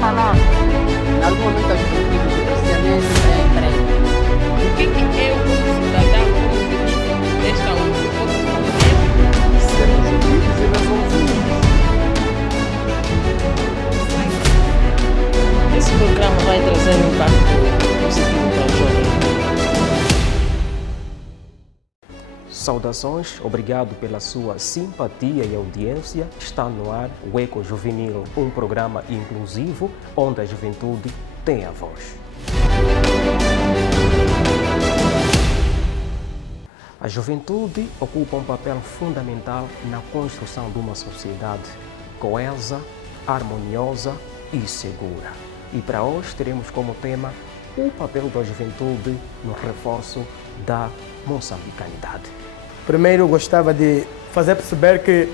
falar. Em algum momento a juventude precisa de emprego. O que eu, como cidadão, como ministro desta ONU, posso fazer? Sermos unidos e resolvidos. Esse programa vai trazer um impacto positivo para os jovens. Saudações, obrigado pela sua simpatia e audiência. Está no ar o Eco Juvenil, um programa inclusivo onde a juventude tem a voz. A juventude ocupa um papel fundamental na construção de uma sociedade coesa, harmoniosa e segura. E para hoje teremos como tema o papel da juventude no reforço da moçambicanidade. Primeiro, eu gostava de fazer perceber que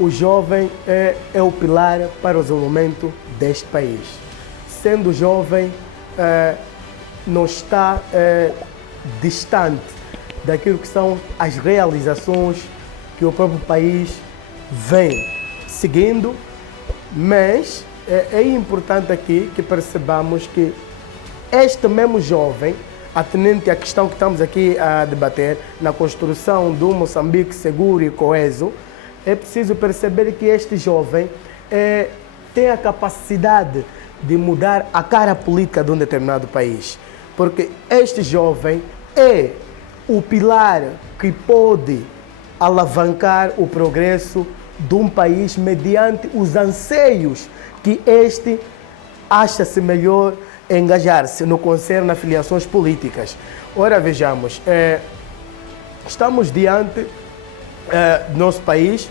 o jovem é o pilar para o desenvolvimento deste país. Sendo jovem, não está distante daquilo que são as realizações que o próprio país vem seguindo, mas é importante aqui que percebamos que este mesmo jovem, atendente à questão que estamos aqui a debater, na construção de um Moçambique seguro e coeso, é preciso perceber que este jovem tem a capacidade de mudar a cara política de um determinado país. Porque este jovem é o pilar que pode alavancar o progresso de um país mediante os anseios que este acha-se melhor engajar-se no concerne a filiações políticas. Ora, vejamos, estamos diante do nosso país,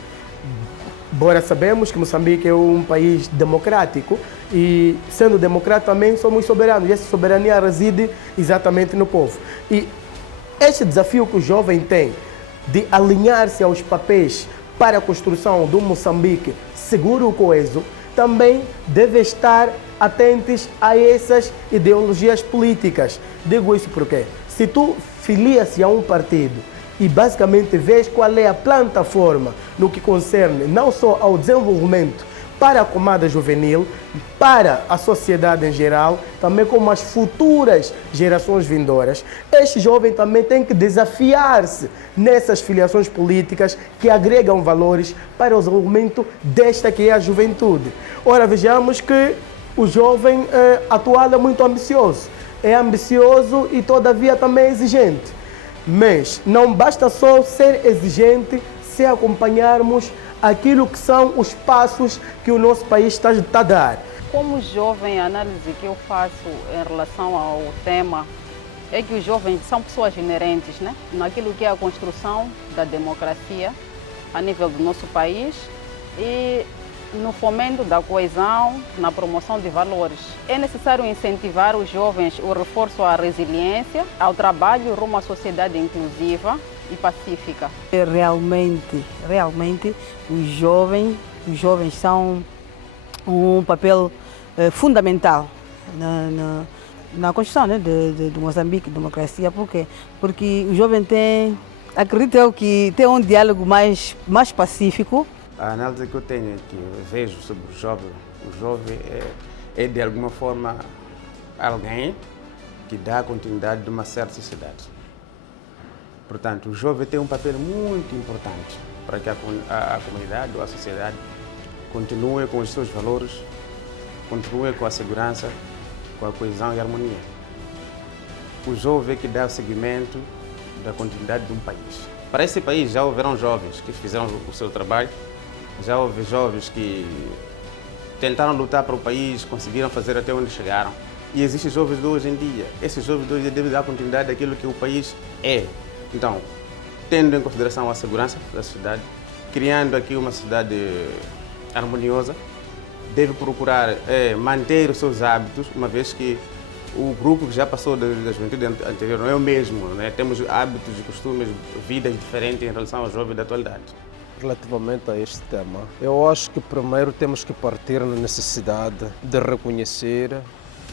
embora sabemos que Moçambique é um país democrático e, sendo democrático, também somos soberanos, e essa soberania reside exatamente no povo. E este desafio que o jovem tem de alinhar-se aos papéis para a construção de um Moçambique seguro e coeso, também deve estar atentos a essas ideologias políticas. Digo isso porque, se tu filia-se a um partido e basicamente vês qual é a plataforma no que concerne não só ao desenvolvimento para a camada juvenil, para a sociedade em geral, também como as futuras gerações vindouras, este jovem também tem que desafiar-se nessas filiações políticas que agregam valores para o desenvolvimento desta que é a juventude. Ora, vejamos que o jovem atual é muito ambicioso. É ambicioso e, todavia, também é exigente. Mas não basta só ser exigente se acompanharmos aquilo que são os passos que o nosso país está a dar. Como jovem, a análise que eu faço em relação ao tema é que os jovens são pessoas inerentes, né? Naquilo que é a construção da democracia a nível do nosso país e no fomento da coesão, na promoção de valores. É necessário incentivar os jovens o reforço à resiliência, ao trabalho rumo à sociedade inclusiva e pacífica. Realmente, os jovens são um papel fundamental na construção, né, de Moçambique, democracia. Por quê? Porque o jovem acredito eu que tem um diálogo mais pacífico. A análise que eu tenho, que eu vejo sobre o jovem é de alguma forma alguém que dá continuidade de uma certa sociedade. Portanto, o jovem tem um papel muito importante para que a comunidade ou a sociedade continue com os seus valores, continue com a segurança, com a coesão e a harmonia. O jovem é que dá o seguimento da continuidade de um país. Para esse país já houveram jovens que fizeram o seu trabalho, já houve jovens que tentaram lutar para o país, conseguiram fazer até onde chegaram. E existem jovens de hoje em dia. Esses jovens de hoje em dia devem dar continuidade àquilo que o país é. Então, tendo em consideração a segurança da sociedade, criando aqui uma sociedade harmoniosa, deve procurar manter os seus hábitos, uma vez que o grupo que já passou da juventude anterior não é o mesmo, né? Temos hábitos e costumes, vidas diferentes em relação aos jovens da atualidade. Relativamente a este tema, eu acho que primeiro temos que partir na necessidade de reconhecer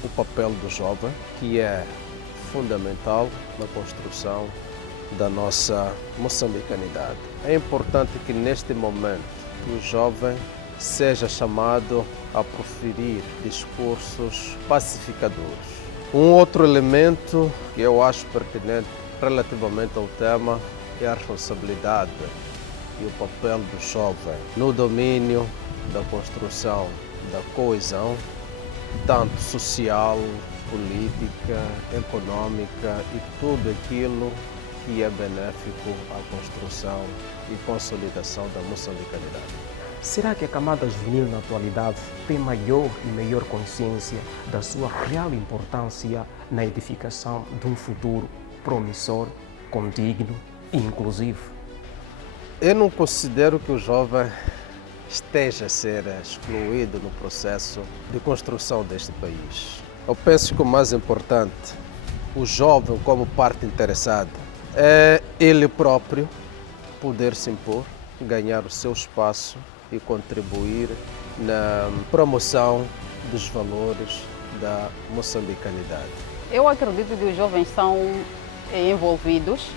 o papel do jovem, que é fundamental na construção da nossa moçambicanidade. É importante que neste momento o jovem seja chamado a proferir discursos pacificadores. Um outro elemento que eu acho pertinente relativamente ao tema é a responsabilidade e o papel do jovem no domínio da construção da coesão, tanto social, política, econômica e tudo aquilo que é benéfico à construção e consolidação da moçambicanidade. Será que a camada juvenil na atualidade tem maior e melhor consciência da sua real importância na edificação de um futuro promissor, condigno e inclusivo? Eu não considero que o jovem esteja a ser excluído no processo de construção deste país. Eu penso que o mais importante, o jovem como parte interessada, é ele próprio poder se impor, ganhar o seu espaço e contribuir na promoção dos valores da moçambicanidade. Eu acredito que os jovens são envolvidos,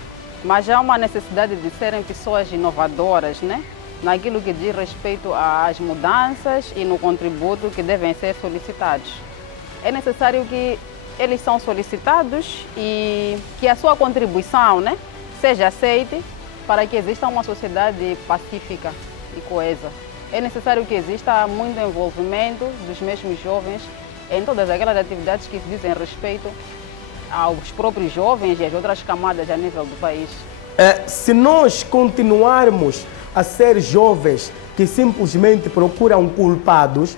mas há uma necessidade de serem pessoas inovadoras, né? Naquilo que diz respeito às mudanças e no contributo que devem ser solicitados. É necessário que eles são solicitados e que a sua contribuição, né, seja aceite para que exista uma sociedade pacífica e coesa. É necessário que exista muito envolvimento dos mesmos jovens em todas aquelas atividades que dizem respeito aos próprios jovens e às outras camadas a nível do país. Se nós continuarmos a ser jovens que simplesmente procuram culpados,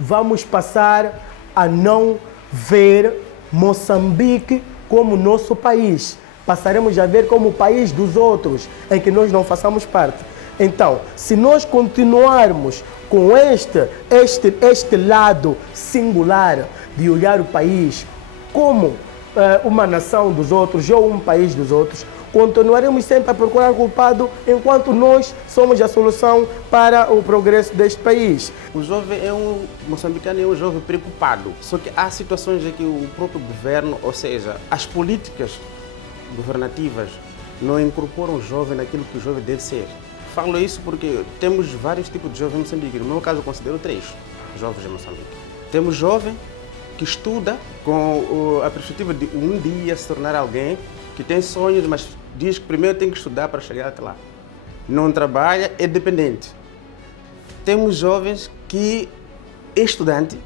vamos passar a não ver Moçambique como nosso país. Passaremos a ver como o país dos outros, em que nós não façamos parte. Então, se nós continuarmos com este lado singular de olhar o país como uma nação dos outros ou um país dos outros, continuaremos sempre a procurar culpado enquanto nós somos a solução para o progresso deste país. O jovem moçambicano é um jovem preocupado, só que há situações em que o próprio governo, ou seja, as políticas governativas não incorporam o jovem naquilo que o jovem deve ser. Falo isso porque temos vários tipos de jovens em Moçambique. No meu caso, eu considero 3 jovens em Moçambique. Temos jovem que estuda com a perspectiva de um dia se tornar alguém, que tem sonhos, mas diz que primeiro tem que estudar para chegar até lá. Não trabalha, é dependente. Temos jovens que é estudante,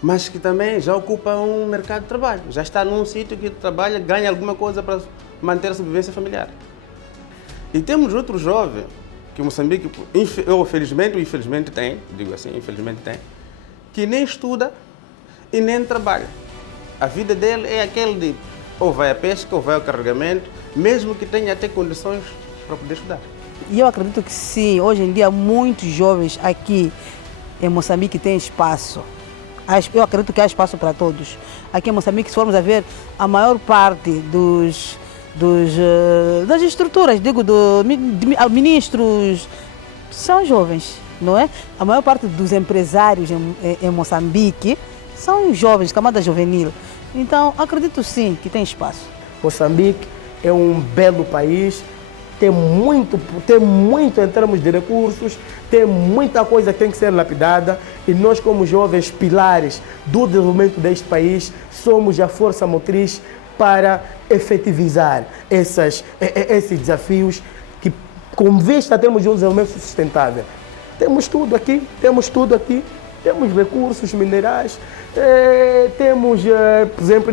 mas que também já ocupa um mercado de trabalho. Já está num sítio que trabalha, ganha alguma coisa para manter a sobrevivência familiar. E temos outro jovem, que Moçambique, felizmente ou infelizmente tem, digo assim, infelizmente tem, que nem estuda e nem trabalha. A vida dele é aquele de ou vai à pesca ou vai ao carregamento, mesmo que tenha até condições para poder estudar. E eu acredito que sim, hoje em dia muitos jovens aqui em Moçambique têm espaço. Eu acredito que há espaço para todos. Aqui em Moçambique, se formos a ver, a maior parte das estruturas, digo, ministros, são jovens, não é? A maior parte dos empresários em Moçambique são jovens, camada juvenil. Então, acredito sim que tem espaço. Moçambique é um belo país, tem muito em termos de recursos, tem muita coisa que tem que ser lapidada e nós, como jovens pilares do desenvolvimento deste país, somos a força motriz para efetivizar esses desafios que, com vista a termos de um desenvolvimento sustentável. Temos tudo aqui, temos recursos minerais, temos, por exemplo,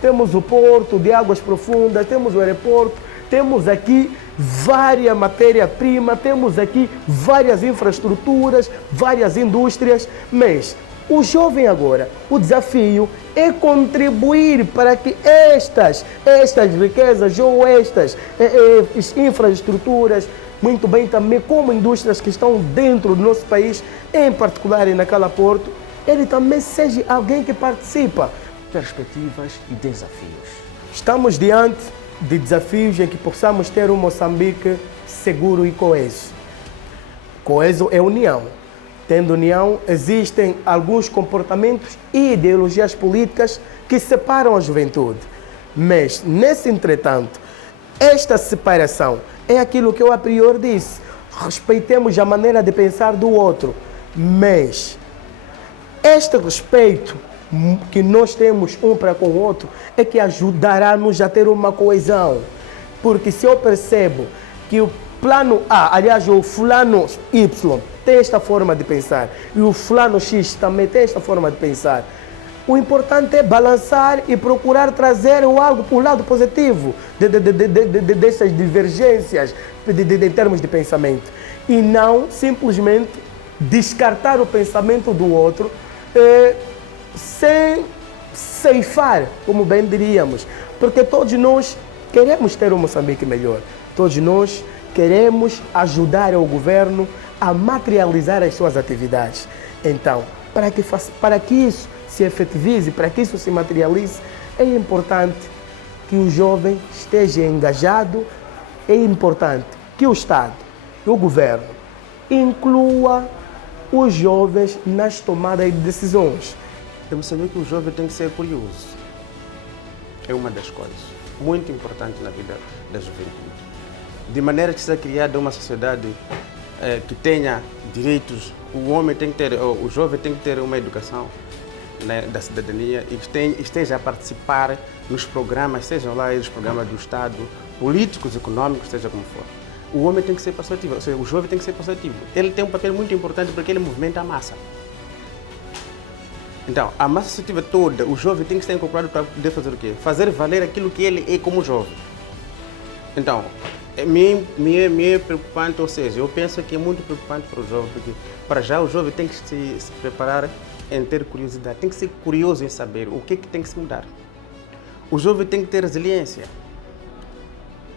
temos o porto de águas profundas, temos o aeroporto, temos aqui várias matéria-prima, temos aqui várias infraestruturas, várias indústrias, mas o jovem agora, o desafio é contribuir para que estas riquezas ou estas infraestruturas, muito bem também como indústrias que estão dentro do nosso país, em particular naquela porto, ele também seja alguém que participa. Perspectivas e desafios. Estamos diante de desafios em que possamos ter um Moçambique seguro e coeso. Coeso é união. Tendo união, existem alguns comportamentos e ideologias políticas que separam a juventude. Mas, nesse entretanto, esta separação é aquilo que eu a priori disse. Respeitemos a maneira de pensar do outro. Mas este respeito que nós temos um para com o outro é que ajudará-nos a ter uma coesão. Porque se eu percebo que o plano A, aliás, o fulano Y tem esta forma de pensar e o fulano X também tem esta forma de pensar, o importante é balançar e procurar trazer o lado positivo dessas divergências em termos de pensamento. E não simplesmente descartar o pensamento do outro sem ceifar, como bem diríamos. Porque todos nós queremos ter um Moçambique melhor. Todos nós queremos ajudar o governo a materializar as suas atividades. Então, para que isso se efetivize, para que isso se materialize, é importante que o jovem esteja engajado, é importante que o Estado, o governo, inclua os jovens nas tomadas de decisões. Temos que saber que o jovem tem que ser curioso. É uma das coisas muito importantes na vida da juventude. De maneira que seja criada uma sociedade que tenha direitos, o jovem tem que ter uma educação, né, da cidadania e esteja a participar nos programas, sejam lá os programas do Estado, políticos, econômicos, seja como for. O homem tem que ser participativo, ou seja, o jovem tem que ser participativo. Ele tem um papel muito importante porque ele movimenta a massa. Então, a massa associativa toda, o jovem tem que estar incorporado para poder fazer o quê? Fazer valer aquilo que ele é como jovem. Então, me é preocupante, ou seja, eu penso que é muito preocupante para o jovem, porque para já o jovem tem que se preparar em ter curiosidade, tem que ser curioso em saber o que tem que se mudar. O jovem tem que ter resiliência,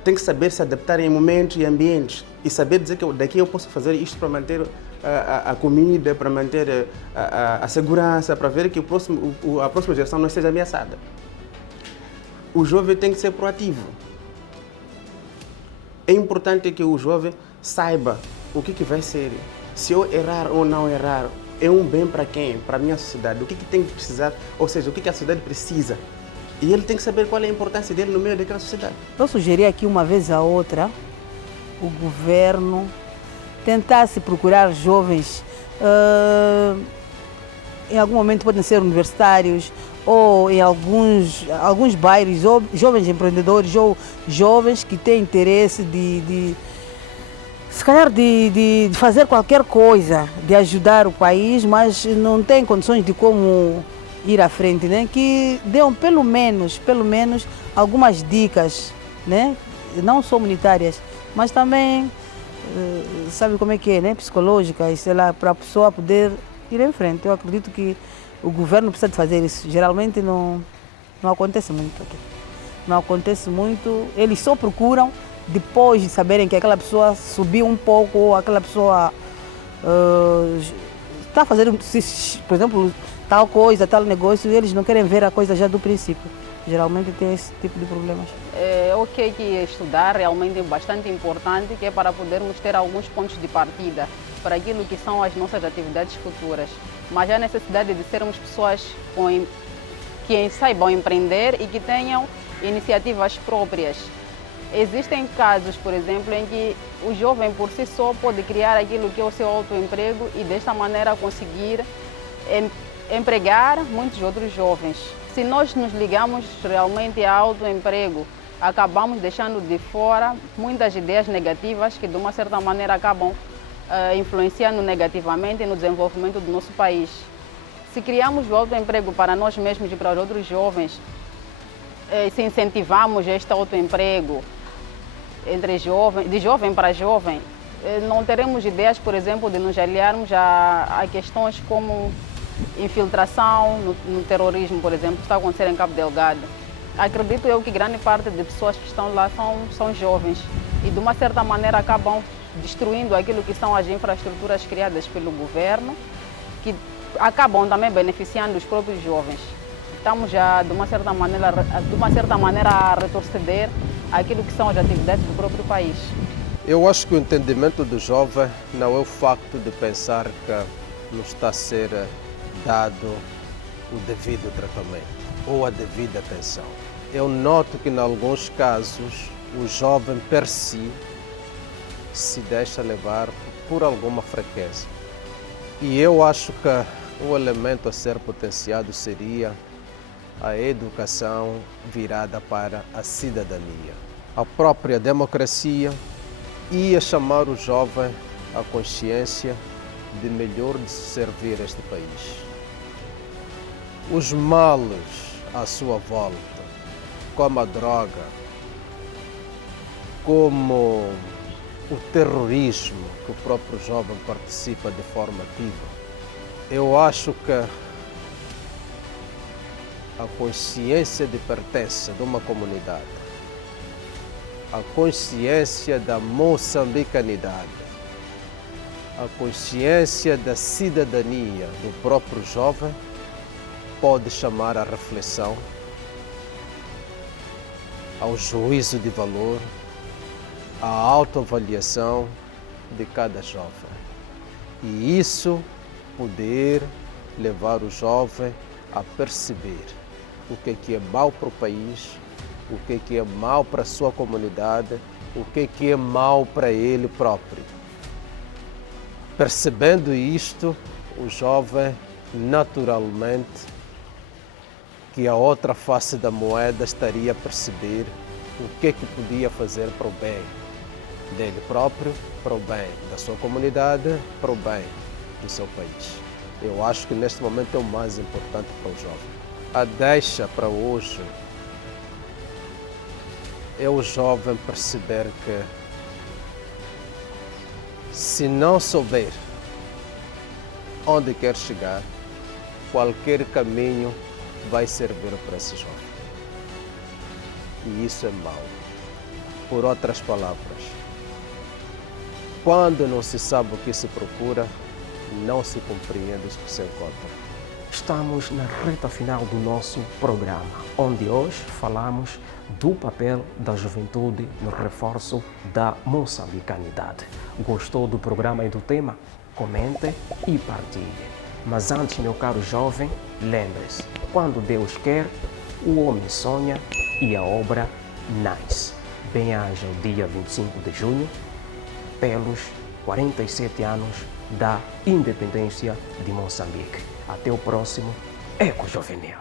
tem que saber se adaptar em momentos e ambientes e saber dizer que daqui eu posso fazer isto para manter a comida, para manter a segurança, para ver que a próxima geração não esteja ameaçada. O jovem tem que ser proativo. É importante que o jovem saiba o que vai ser, se eu errar ou não errar, é um bem para quem? Para a minha sociedade. O que tem que precisar, ou seja, o que a sociedade precisa. E ele tem que saber qual é a importância dele no meio daquela sociedade. Eu sugeri aqui uma vez a outra, o governo tentasse procurar jovens, em algum momento podem ser universitários, ou em alguns bairros, ou jovens empreendedores, ou jovens que têm interesse se calhar de fazer qualquer coisa, de ajudar o país, mas não têm condições de como ir à frente, né? Que dêem pelo menos algumas dicas, né? Não só monetárias, mas também, sabe como é que é, né? Psicológicas, sei lá, para a pessoa poder ir em frente. Eu acredito que o governo precisa de fazer isso. Geralmente não acontece muito aqui. Não acontece muito, eles só procuram depois de saberem que aquela pessoa subiu um pouco, ou aquela pessoa está a fazer, por exemplo, tal coisa, tal negócio, e eles não querem ver a coisa já do princípio. Geralmente tem esse tipo de problemas. É ok que estudar realmente é bastante importante, que é para podermos ter alguns pontos de partida para aquilo que são as nossas atividades futuras. Mas há necessidade de sermos pessoas que saibam empreender e que tenham iniciativas próprias. Existem casos, por exemplo, em que o jovem por si só pode criar aquilo que é o seu autoemprego e desta maneira conseguir empregar muitos outros jovens. Se nós nos ligamos realmente ao autoemprego, acabamos deixando de fora muitas ideias negativas que de uma certa maneira acabam influenciando negativamente no desenvolvimento do nosso país. Se criamos o autoemprego para nós mesmos e para os outros jovens, se incentivamos este autoemprego de jovem para jovem, não teremos ideias, por exemplo, de nos aliarmos a questões como infiltração no terrorismo, por exemplo, que está a acontecer em Cabo Delgado. Acredito eu que grande parte de pessoas que estão lá são jovens e de uma certa maneira acabam destruindo aquilo que são as infraestruturas criadas pelo governo, que acabam também beneficiando os próprios jovens. Estamos já de uma certa maneira a retroceder aquilo que são as atividades do próprio país. Eu acho que o entendimento do jovem não é o facto de pensar que não está a ser dado o devido tratamento ou a devida atenção. Eu noto que, em alguns casos, o jovem per si se deixa levar por alguma fraqueza. E eu acho que o elemento a ser potenciado seria a educação virada para a cidadania. A própria democracia ia chamar o jovem à consciência de melhor de servir este país. Os males à sua volta, como a droga, como o terrorismo que o próprio jovem participa de forma ativa. Eu acho que a consciência de pertença de uma comunidade, a consciência da moçambicanidade, a consciência da cidadania do próprio jovem pode chamar à reflexão, ao juízo de valor, à autoavaliação de cada jovem. E isso poder levar o jovem a perceber o que é mau para o país, o que é mau para a sua comunidade, o que é mau para ele próprio. Percebendo isto, o jovem naturalmente que a outra face da moeda estaria a perceber o que podia fazer para o bem dele próprio, para o bem da sua comunidade, para o bem do seu país. Eu acho que neste momento é o mais importante para o jovem. A deixa para hoje é o jovem perceber que se não souber onde quer chegar, qualquer caminho vai servir para esse jovem. E isso é mau. Por outras palavras, quando não se sabe o que se procura, não se compreende o que se encontra. Estamos na reta final do nosso programa, onde hoje falamos do papel da juventude no reforço da moçambicanidade. Gostou do programa e do tema? Comente e partilhe. Mas antes, meu caro jovem, lembre-se, quando Deus quer, o homem sonha e a obra nasce. Bem-aja o dia 25 de junho, pelos 47 anos da independência de Moçambique. Até o próximo Eco Juvenil.